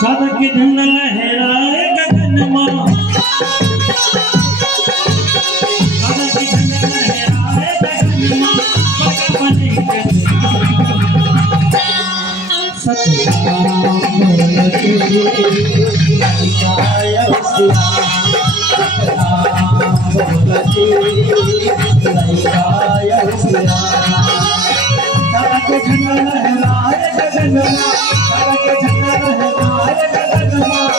सदक झंड लहराए गगन मां, सदक झंड लहराए गगन मां, बका बने सतनाम बोलते लइकाय उसियार, सतनाम बोलते लइकाय उसियार। सदक झंड लहराए गगन मां, सदक झंड लहराए गगन मां,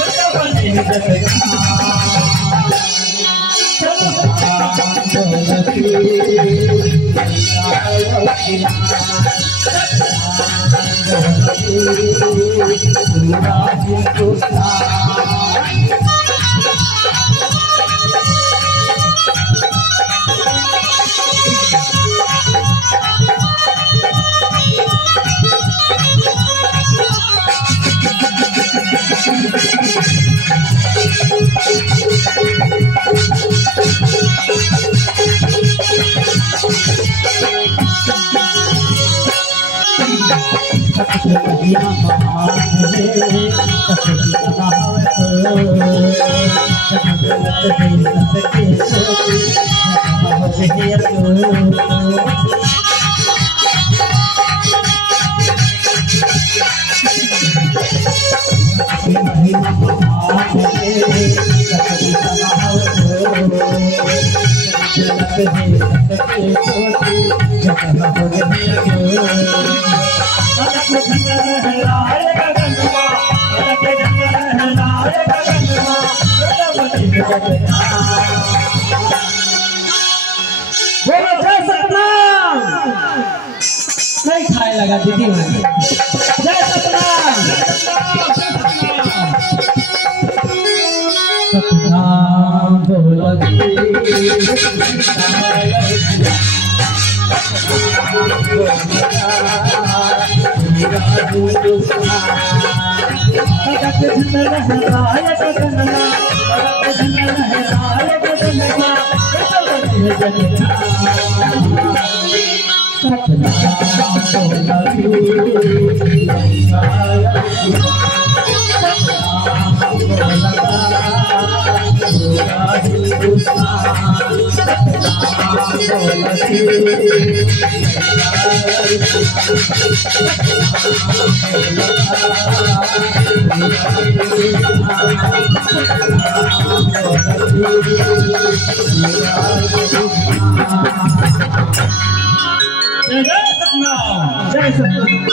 बका बने सतनाम बोलते लइकाय उसियार, नहीं खाए लगा दीदी में। जय सतनाम, सतनाम बोलते जय सतनाम, जय सतनाम।